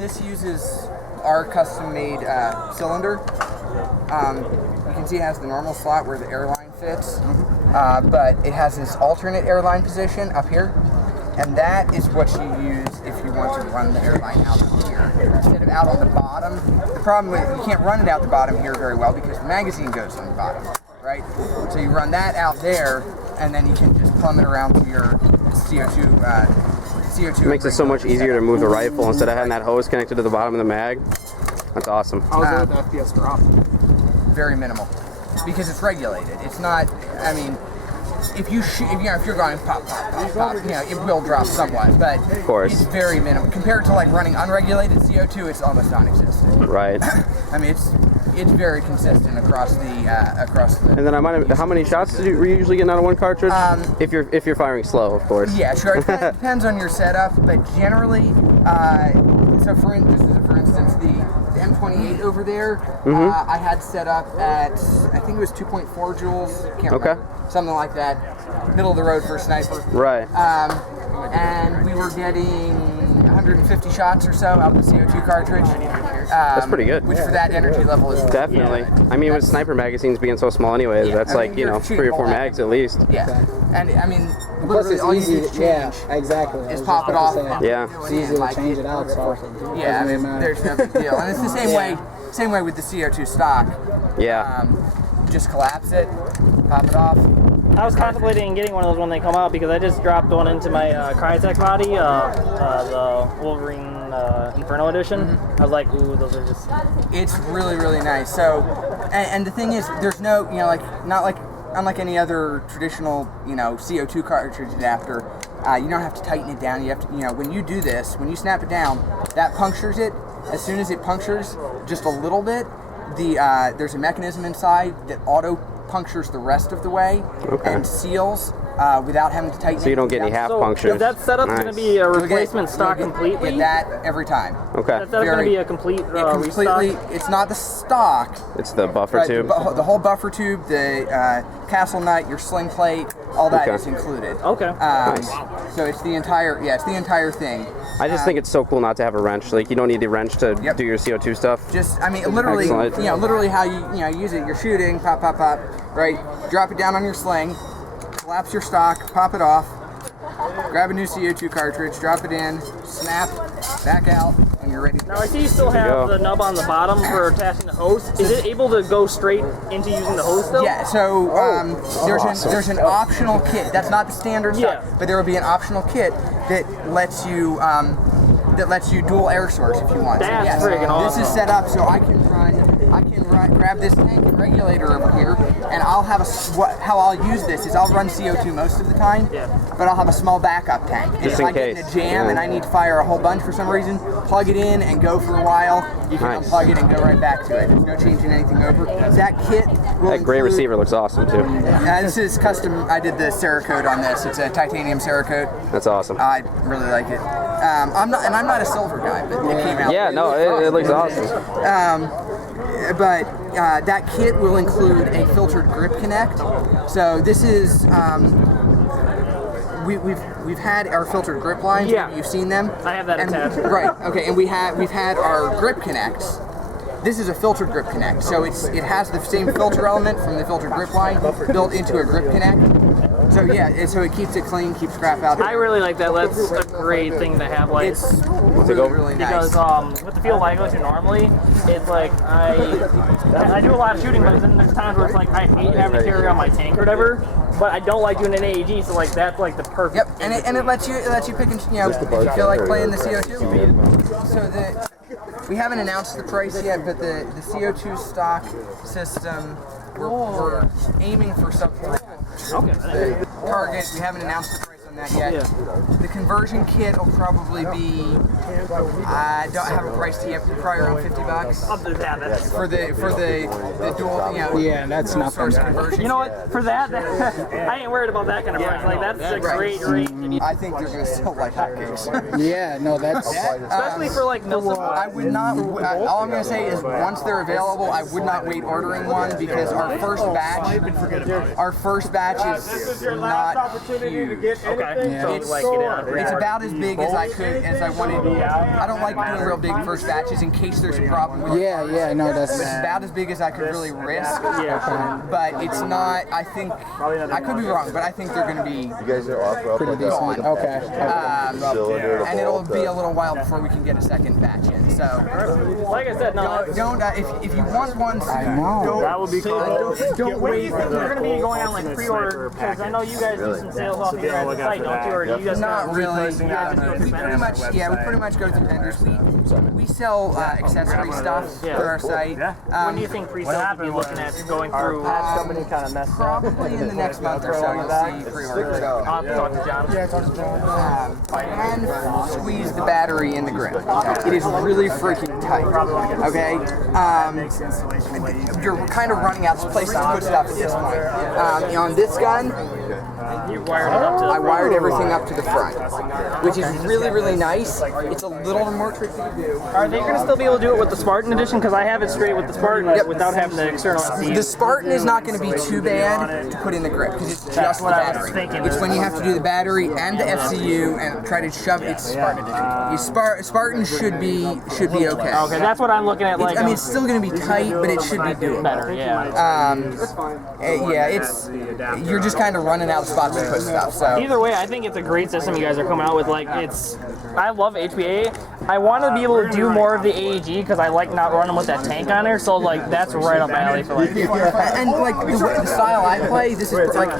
this uses our custom-made cylinder. You can see it has the normal slot where the airline fits, but it has this alternate airline position up here, and that is what you use if you want to run the airline out here instead of out on the bottom. The problem with you can't run it out the bottom here very well because the magazine goes on the bottom, right? So you run that out there, and then you can just plumb it around to your CO2. It makes it so much easier to move the rifle instead of having that hose connected to the bottom of the mag. That's awesome. How's it with the FPS drop? Very minimal, because it's regulated. It's not. I mean, if you're going pop, it will drop somewhat, but of course, it's very minimal compared to like running unregulated CO2. It's almost non-existent. Right. I mean, it's very consistent across the And then how many shots were you usually getting out of one cartridge? If you're firing slow, of course. Yeah, sure. It depends on your setup, but generally, so for instance, the M28 over there, I had set up at I think it was 2.4 joules. Can't remember. Something like that. Middle of the road for a sniper. Right. And we were getting 150 shots or so out of the CO2 cartridge. That's pretty good. Which for that energy level is definitely. I mean, with sniper magazines being so small anyways, that's like, 3 or 4 mags at least. Yeah. And I mean, literally all you do is change. Exactly. Is pop it off. It's easy to change it out. So yeah, I mean, there's no big deal. And it's the same way with the CO2 stock. Yeah. Just collapse it, pop it off. I was contemplating getting one of those when they come out because I just dropped one into my Cryotech body, the Wolverine Inferno edition. I was like, ooh, those are just... It's really, really nice. So, and the thing is, there's no, unlike any other traditional, CO2 cartridge adapter, you don't have to tighten it down. You have to, when you do this, when you snap it down, that punctures it. As soon as it punctures just a little bit, there's a mechanism inside that auto punctures the rest of the way and seals without having to tighten it. So you don't get any half punctures. So that setup's going to be a replacement stock completely? Get that every time. Okay. That's going to be a complete restock? It's not the stock. It's the buffer tube. The whole buffer tube, the castle nut, your sling plate, all that is included. Okay. Nice. So it's the entire thing. I just think it's so cool not to have a wrench. Like, you don't need the wrench to do your CO2 stuff. Just, I mean, literally, literally how you use it. You're shooting, pop, pop, pop, right? Drop it down on your sling, collapse your stock, pop it off, grab a new CO2 cartridge, drop it in, snap, back out, and you're ready to go. Now I see you still have the nub on the bottom for attaching the hose. Is it able to go straight into using the hose still? Yeah, so there's an optional kit. That's not the standard stuff, but there will be an optional kit that lets you dual air source if you want. That's friggin' awesome. This is set up so I can grab this tank and regulator over here, and I'll have how I'll use this is I'll run CO2 most of the time, but I'll have a small backup tank. And if I get in a jam and I need to fire a whole bunch for some reason, plug it in and go for a while. You can unplug it and go right back to it. There's no changing anything over. That kit will That gray receiver looks awesome too. This is custom. I did the Cerakote on this. It's a titanium Cerakote. That's awesome. I really like it. I'm not a silver guy, but it came out. Yeah, no, it looks awesome. But that kit will include a filtered grip connect. So this is we've had our filtered grip lines. Yeah, you've seen them. I have that attached. Right. Okay, and we've had our grip connects. This is a filtered grip connect, so it has the same filter element from the filtered grip line built into a grip connect. So yeah, so it keeps it clean, keeps crap out. I really like that. That's a great thing to have. Like, it's really nice. Because with the field I go to normally, it's like I do a lot of shooting, but then there's times where it's like I hate having to carry on my tank or whatever. But I don't like doing an AEG, so like that's like the perfect. Yep, and it lets you pick and if you feel like playing the CO2. So we haven't announced the price yet, but the CO2 stock system we're aiming for something. Okay. The target, we haven't announced the price on that yet. Yeah. The conversion kit will probably be, I don't have a price yet, probably around $50. For the dual, yeah, that's dual not source conversion. You know what? For that, I ain't worried about that kind of price. Like that's a great rate. I think they're gonna sell like hotcakes. Yeah, no, that's especially for like no. I would not. All I'm gonna say is once they're available, I would not wait ordering one because our first batch is not huge. Okay. Yeah. So It's, like get in. it's about as big as I could, as I wanted. I don't like doing real big first batches in case there's a problem with it. Yeah, no, that's It's about as big as I could really risk. Yeah. But it's not, I think, I could be wrong, but I think they're going to be You guys are offer up pretty like decent. a Okay. cylinder and it'll be a little while before we can get a second batch in. So Like I said, no. don't if you want one, know. That would be cool. don't When do wait. you think you're going to be going on like pre-order? Because I know you guys do some sales off here at the site, don't you? Or do you guys Not really. You guys do it We pretty much, we pretty much go through vendors. We sell accessory stuff for our site. When do you think pre-sales would be looking at going through? Company kind of messed up. Probably in the next month or so, you'll see pre-orders. I'll have to talk to John. And squeeze the battery in the grip. It is really freaking tight. Okay? You're kind of running out of place to put stuff at this point. On this gun, You wired it up to the I wired everything up to the front, which is really, really nice. It's a little more tricky to do. Are they going to still be able to do it with the Spartan edition? Because I have it straight with the Spartan without having the external The MCU. Spartan is not going to be too bad to put in the grip because it's just the what I was battery. thinking. It's when you have to do the battery and the FCU and try to shove it's Spartan edition. Spartan should be okay. Okay, that's what I'm looking at. Like, I mean, it's still going to be tight, but it should be doable. better, yeah. You're just kind of running out of spots to put stuff. So Either way, I think it's a great system you guys are coming out with. Like, I love HPA. I want to be able to do more of the AEG because I like not running with that tank on there. So like, that's right up my alley for like. and like the style I play, this is like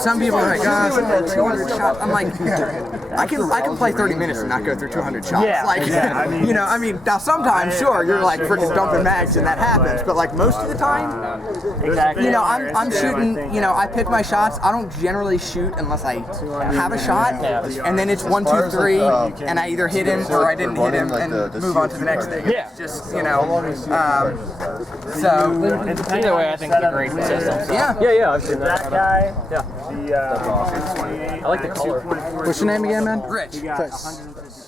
some people are like, oh, 200 shots. I'm like, I can play 30 minutes and not go through 200 shots. Yeah. Like, you know, I mean, now sometimes sure you're like freaking dumping mags and that happens, but like most of the time, Exactly. you know, I'm shooting. You know, I pick my shots. I don't generally shoot unless I have a shot, and then it's 1, 2, 3, and I either hit him or I didn't hit him, and move on to the next thing. Yeah. It's just so Either way, I think it's a great system. yeah. Yeah, I've seen That guy, the I like the color. What's your name again, man? Rich. Chris.